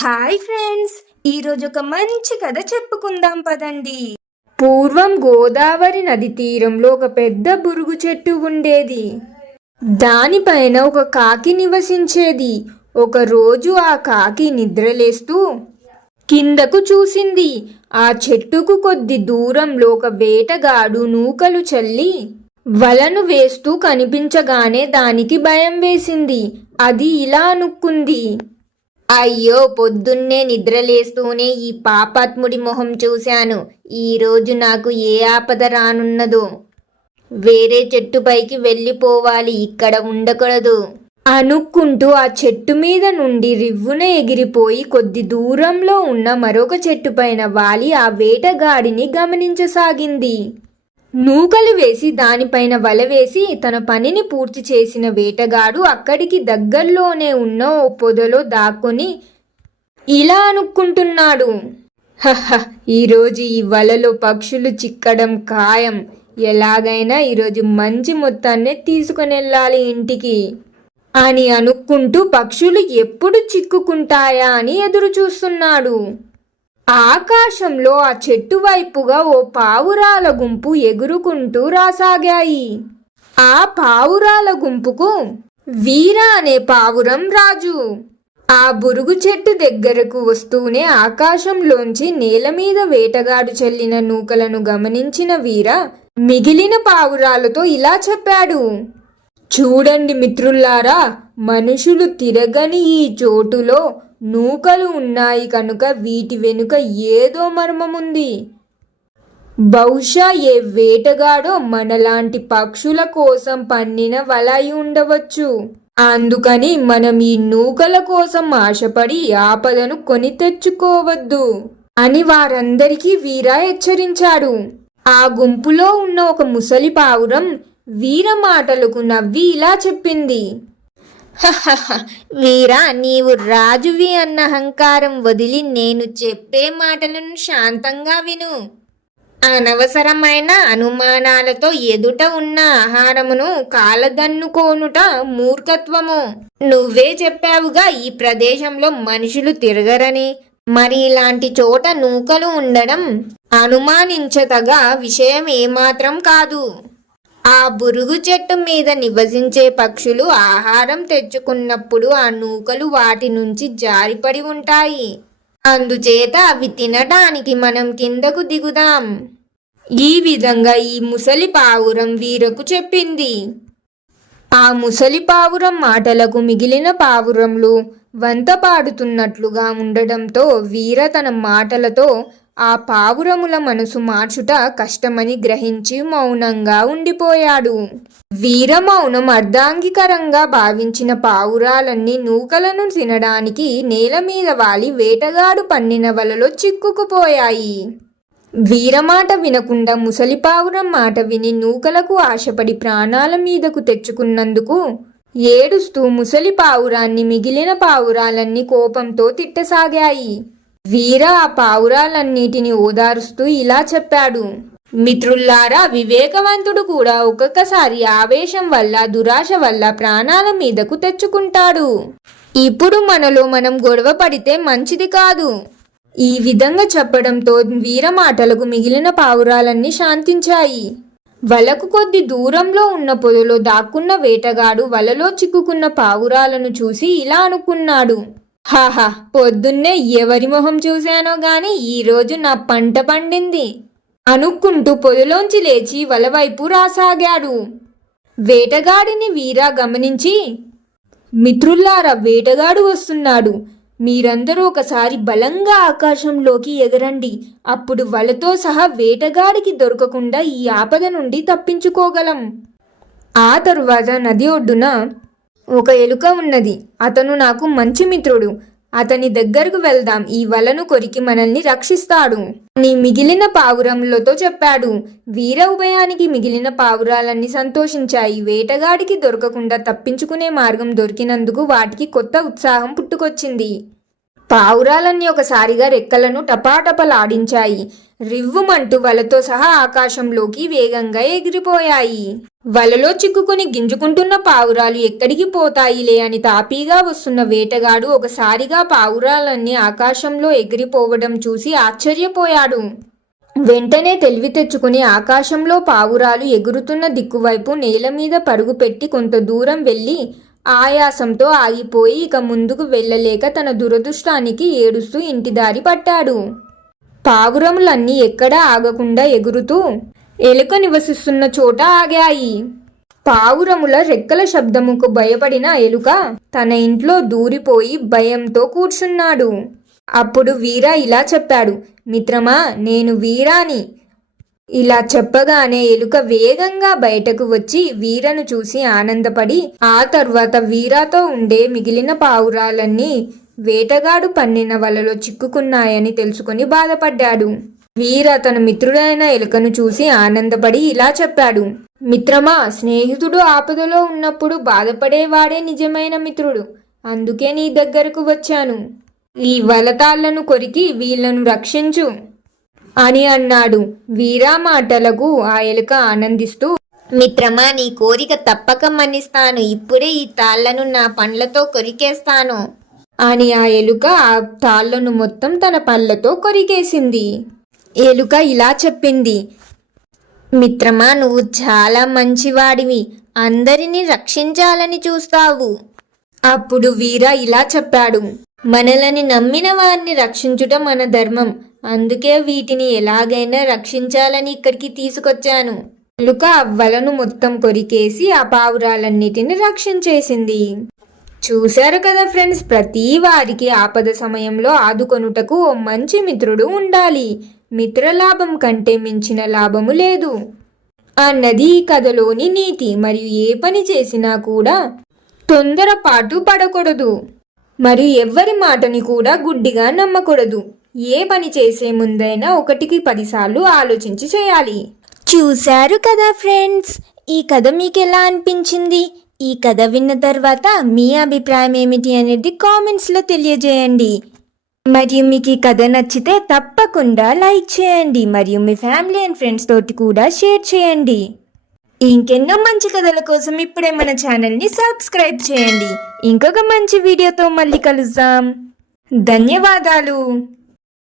Hi friends ఈరోజు ఒక మంచి కథ చెప్పుకుందాం పదండి. పూర్వం గోదావరి నది తీరంలో ఒక పెద్ద బురుగు చెట్టు ఉండేది. దానిపైన ఒక కాకి నివసించేది. ఒకరోజు ఆ కాకి నిద్రలేస్తూ కిందకు చూసింది. ఆ చెట్టుకు కొద్ది దూరంలో ఒక వేటగాడు నూకలు చల్లి వలను వేస్తూ కనిపించగానే దానికి భయం వేసింది. అది ఇలా అనుక్కుంది. అయ్యో పొద్దున్నే నిద్రలేస్తూనే ఈ పాపాత్ముడి మొహం చూశాను. ఈరోజు నాకు ఏ ఆపద రానున్నదో. వేరే చెట్టుపైకి వెళ్ళిపోవాలి ఇక్కడ ఉండకూడదు. అనుకుంటూ ఆ చెట్టు మీద నుండి రివ్వున ఎగిరిపోయి కొద్ది దూరంలో ఉన్న మరొక చెట్టు పైన వాలి ఆ వేటగాడిని గమనించసాగింది. నూకలు వేసి దానిపైన వల వేసి తన పనిని పూర్తి చేసిన వేటగాడు అక్కడికి దగ్గరలోనే ఉన్న ఓ పొదలో దాక్కుని ఇలా అనుకుంటున్నాడు. హహ ఈరోజు ఈ వలలో పక్షులు చిక్కడం ఖాయం. ఎలాగైనా ఈరోజు మంచి మొత్తాన్ని తీసుకుని వెళ్ళాలి ఇంటికి అని అనుకుంటూ పక్షులు ఎప్పుడు చిక్కుకుంటాయా అని ఎదురు చూస్తున్నాడు ఆకాశంలో ఆ చెట్టు వైపుగా ఓ పావురాల గుంపు ఎగురుకుంటూ రాసాగాయి. ఆ పావురాల గుంపుకు వీర అనే పావురం రాజు. ఆ బురుగు చెట్టు దగ్గరకు వస్తూనే ఆకాశంలోంచి నేల మీద వేటగాడు చెల్లిన నూకలను గమనించిన వీర మిగిలిన పావురాలతో ఇలా చెప్పాడు. చూడండి మిత్రుల్లారా మనుషులు తిరగని ఈ చోటులో నూకలు ఉన్నాయి కనుక వీటి వెనుక ఏదో మర్మముంది. బహుశా ఏ వేటగాడో మనలాంటి పక్షుల కోసం పన్నిన వలయి ఉండవచ్చు. అందుకని మనం ఈ నూకల కోసం ఆశపడి ఆపదను కొని తెచ్చుకోవద్దు. అని వారందరికీ వీర హెచ్చరించాడు. ఆ గుంపులో ఉన్న ఒక ముసలి పావురం వీర మాటలకు నవ్వి ఇలా చెప్పింది. వీరా నీవు రాజువి అన్న అహంకారం వదిలి నేను చెప్పే మాటలను శాంతంగా విను. అనవసరమైన అనుమానాలతో ఎదుట ఉన్న ఆహారమును కాలదన్నుకోనుట మూర్ఖత్వము. నువ్వే చెప్పావుగా ఈ ప్రదేశంలో మనుషులు తిరగరని. మరి ఇలాంటి చోట నూకలు ఉండడం అనుమానించతగా విషయం ఏమాత్రం కాదు. ఆ బురుగు చెట్టు మీద నివసించే పక్షులు ఆహారం తెచ్చుకున్నప్పుడు ఆ నూకలు వాటి నుంచి జారిపడి ఉంటాయి. అందుచేత అవి తినడానికి మనం కిందకు దిగుదాం. ఈ విధంగా ఈ ముసలి పావురం వీరకు చెప్పింది. ఆ ముసలి పావురం మాటలకు మిగిలిన పావురంలు వంత పాడుతున్నట్లుగా ఉండడంతో వీర తన మాటలతో ఆ పావురముల మనసు మార్చుట కష్టమని గ్రహించి మౌనంగా ఉండిపోయాడు. వీర మౌనం అర్ధాంగికరంగా భావించిన పావురాలన్నీ నూకలను తినడానికి నేల మీద వాలి వేటగాడు పన్నిన వలలో చిక్కుకుపోయాయి. వీరమాట వినకుండా ముసలి పావురం మాట విని నూకలకు ఆశపడి ప్రాణాల మీదకు తెచ్చుకున్నందుకు ఏడుస్తూ ముసలి పావురాన్ని మిగిలిన పావురాలన్నీ కోపంతో తిట్టసాగాయి. వీర ఆ పావురాలన్నిటిని ఓదారుస్తూ ఇలా చెప్పాడు. మిత్రుల్లారా వివేకవంతుడు కూడా ఒక్కొక్కసారి ఆవేశం వల్ల దురాశ వల్ల ప్రాణాల మీదకు తెచ్చుకుంటాడు. ఇప్పుడు మనలో మనం గొడవ పడితే మంచిది కాదు. ఈ విధంగా చెప్పడంతో వీర మాటలకు మిగిలిన పావురాలన్నీ శాంతించాయి. వలకు కొద్ది దూరంలో ఉన్న పొదలో దాక్కున్న వేటగాడు వలలో చిక్కుకున్న పావురాలను చూసి ఇలా అనుకున్నాడు. హాహా పొద్దున్నే ఎవరి మొహం చూశానో గాని ఈరోజు నా పంట పండింది. అనుకుంటూ పొదలోంచి లేచి వలవైపు రాసాగాడు. వేటగాడిని వీరా గమనించి మిత్రుల్లారా వేటగాడు వస్తున్నాడు. మీరందరూ ఒకసారి బలంగా ఆకాశంలోకి ఎగరండి. అప్పుడు వలతో సహా వేటగాడికి దొరకకుండా ఈ ఆపద నుండి తప్పించుకోగలం. ఆ తరువాత నది ఒడ్డున ఒక ఎలుక ఉన్నది. అతను నాకు మంచి మిత్రుడు. అతని దగ్గరకు వెళ్దాం. ఈ వలను కొరికి మనల్ని రక్షిస్తాడు. నీ మిగిలిన పావురములతో చెప్పాడు. వీర ఉభయానికి మిగిలిన పావురాలన్నీ సంతోషించాయి. వేటగాడికి దొరకకుండా తప్పించుకునే మార్గం దొరికినందుకు వాటికి కొత్త ఉత్సాహం పుట్టుకొచ్చింది. పావురాలన్నీ ఒకసారిగా రెక్కలను టపాటపలాడించాయి. రివ్వుమంటూ వలతో సహా ఆకాశంలోకి వేగంగా ఎగిరిపోయాయి. వలలో చిక్కుకుని గింజుకుంటున్న పావురాలు ఎక్కడికి పోతాయిలే అని తాపీగా వస్తున్న వేటగాడు ఒకసారిగా పావురాలన్నీ ఆకాశంలో ఎగిరిపోవడం చూసి ఆశ్చర్యపోయాడు. వెంటనే తెలివి తెచ్చుకుని ఆకాశంలో పావురాలు ఎగురుతున్న దిక్కువైపు నేల మీద పరుగు పెట్టి కొంత దూరం వెళ్ళి ఆయాసంతో ఆగిపోయి ఇక ముందుకు వెళ్ళలేక తన దురదృష్టానికి ఏడుస్తూ ఇంటి దారి పట్టాడు. పావురములన్నీ ఎక్కడా ఆగకుండా ఎగురుతూ ఎలుక నివసిస్తున్న చోట ఆగాయి. పావురముల రెక్కల శబ్దముకు భయపడిన ఎలుక తన ఇంట్లో దూరిపోయి భయంతో కూర్చున్నాడు. అప్పుడు వీర ఇలా చెప్పాడు మిత్రమా నేను వీరాని. ఇలా చెప్పగానే ఎలుక వేగంగా బయటకు వచ్చి వీరను చూసి ఆనందపడి ఆ తర్వాత వీరాతో ఉండే మిగిలిన పావురాలన్నీ వేటగాడు పన్నిన వలలో చిక్కుకున్నాయని తెలుసుకుని బాధపడ్డాడు. వీర తన మిత్రుడైన ఎలుకను చూసి ఆనందపడి ఇలా చెప్పాడు. మిత్రమా స్నేహితుడు ఆపదలో ఉన్నప్పుడు బాధపడేవాడే నిజమైన మిత్రుడు. అందుకే నీ దగ్గరకు వచ్చాను. ఈ వలతాళ్ళను కొరికి వీళ్ళను రక్షించు. అని అన్నాడు. వీరా మాటలకు ఆ ఎలుక ఆనందిస్తూ మిత్రమా నీ కోరిక తప్పక మన్నిస్తాను ఇప్పుడే ఈ తాళ్ళను నా పండ్లతో కొరికేస్తాను. అని ఆ ఎలుక ఆ తాళ్ళను మొత్తం తన పళ్ళతో కొరికేసింది. ఎలుక ఇలా చెప్పింది మిత్రమా నువ్వు చాలా మంచివాడివి. అందరినీ రక్షించాలని చూస్తావు. అప్పుడు వీర ఇలా చెప్పాడు మనలని నమ్మిన వారిని రక్షించుట మన ధర్మం. అందుకే వీటిని ఎలాగైనా రక్షించాలని ఇక్కడికి తీసుకొచ్చాను. ఎలుక అవ్వలను మొత్తం కొరికేసి ఆ పావురాలన్నిటిని రక్షించేసింది. చూశారు కదా ఫ్రెండ్స్ ప్రతి వారికి ఆపద సమయంలో ఆదుకొనుటకు ఓ మంచి మిత్రుడు ఉండాలి. మిత్రలాభం కంటే మించిన లాభము లేదు. అన్నది ఈ కథలోని నీతి మరియు ఏ పని చేసినా కూడా తొందరపాటు పడకూడదు. మరియు ఎవ్వరి మాటని కూడా గుడ్డిగా నమ్మకూడదు. ఏ పని చేసే ముందైనా ఒకటికి పదిసార్లు ఆలోచించి చేయాలి. చూశారు కదా ఫ్రెండ్స్ ఈ కథ మీకు ఎలా అనిపించింది? ఈ కథ విన్న తర్వాత మీ అభిప్రాయం ఏమిటి అనేది కామెంట్స్లో తెలియజేయండి. మరియు మీకు ఈ కథ నచ్చితే తప్పకుండా లైక్ చేయండి మరియు మీ ఫ్యామిలీ అండ్ ఫ్రెండ్స్ తోటి కూడా షేర్ చేయండి. ఇంకెన్నో మంచి కథల కోసం ఇప్పుడే మన ఛానల్ని సబ్స్క్రైబ్ చేయండి. ఇంకొక మంచి వీడియోతో మళ్ళీ కలుద్దాం. ధన్యవాదాలు.